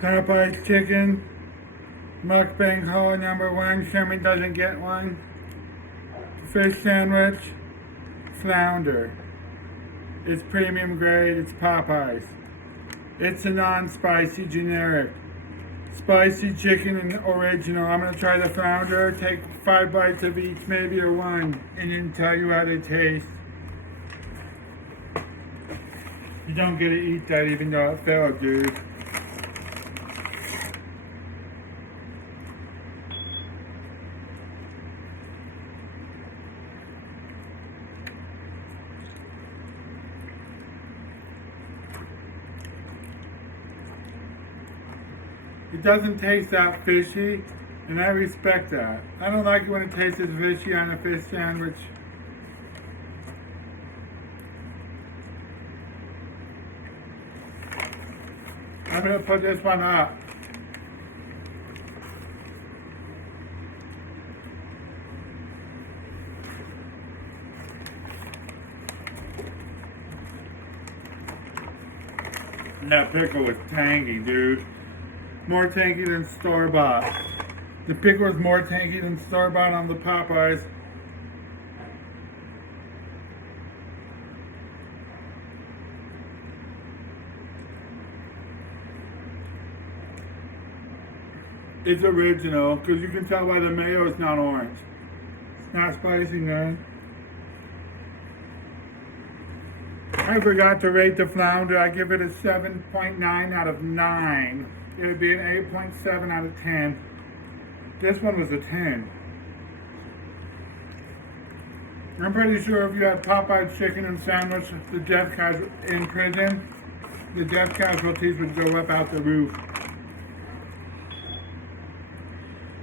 Popeyes chicken, mukbang haul number one. Sherman doesn't get one. Fish sandwich, flounder. It's premium grade, it's Popeyes. It's a non-spicy generic. Spicy chicken and original. I'm gonna try the flounder, take 5 bites of each, maybe, or one, and then tell you how they taste. You don't get to eat that even though it failed, dude. It doesn't taste that fishy, and I respect that. I don't like it when it tastes fishy on a fish sandwich. I'm gonna put this one up. And that pickle was tangy, dude. More tangy than store-bought. The pickle was more tangy than store-bought on the Popeyes. It's original, because you can tell why the mayo is not orange. It's not spicy, man. I forgot to rate the flounder. I give it a 7.9 out of 9. It would be an 8.7 out of 10. This one was a 10. I'm pretty sure if you had Popeyes chicken and sandwich, the death in prison, the death casualties would go up out the roof.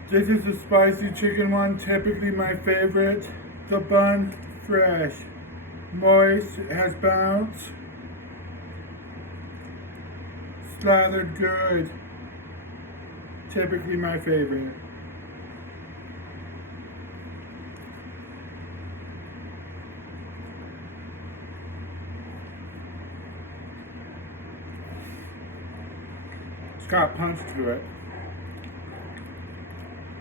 This is the spicy chicken one, typically my favorite. The bun, fresh, moist, it has bounce, slathered good. Typically my favorite. It's got punch to it.